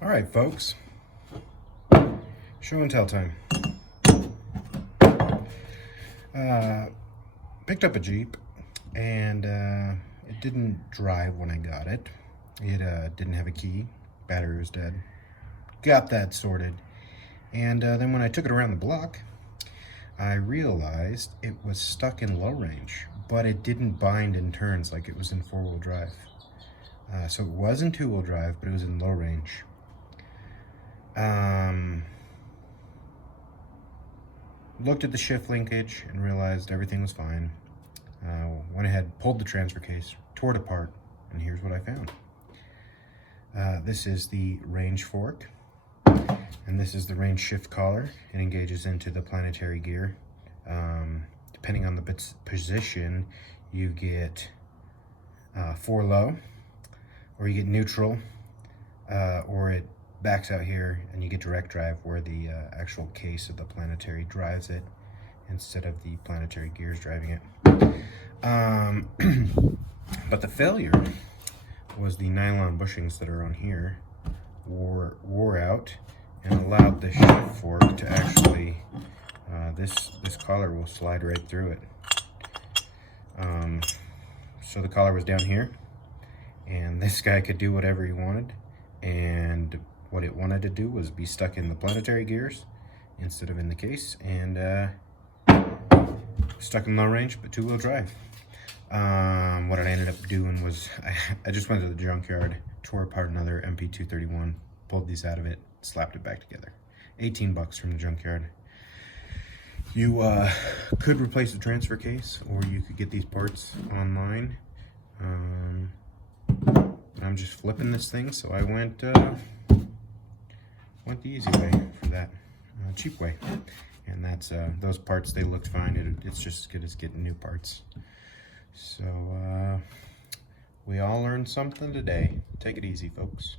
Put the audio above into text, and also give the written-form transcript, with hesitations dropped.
All right, folks. Show and tell time. Picked up a Jeep, and it didn't drive when I got it. It didn't have a key. Battery was dead. Got that sorted. And then when I took it around the block, I realized it was stuck in low range, but it didn't bind in turns like it was in four-wheel drive. So it was in two-wheel drive, but it was in low range. Looked at the shift linkage and realized everything was fine. Went ahead, pulled the transfer case, tore it apart, and here's what I found. This is the range fork, and this is the range shift collar. It engages into the planetary gear. Depending on the position, you get 4 low, or you get neutral, or it backs out here and you get direct drive, where the actual case of the planetary drives it instead of the planetary gears driving it. But the failure was the nylon bushings that are on here wore out and allowed the shift fork to actually, this collar will slide right through it. So the collar was down here, and this guy could do whatever he wanted, and what it wanted to do was be stuck in the planetary gears instead of in the case, and stuck in low range but two-wheel drive. What I ended up doing was I just went to the junkyard, tore apart another NP231, pulled these out of it, slapped it back together. 18 bucks from the junkyard. You could replace the transfer case, or you could get these parts online. I'm just flipping this thing, so I went the easy way for that, cheap way. And that's those parts, they looked fine. It's just as good as getting new parts. So we all learned something today. Take it easy, folks.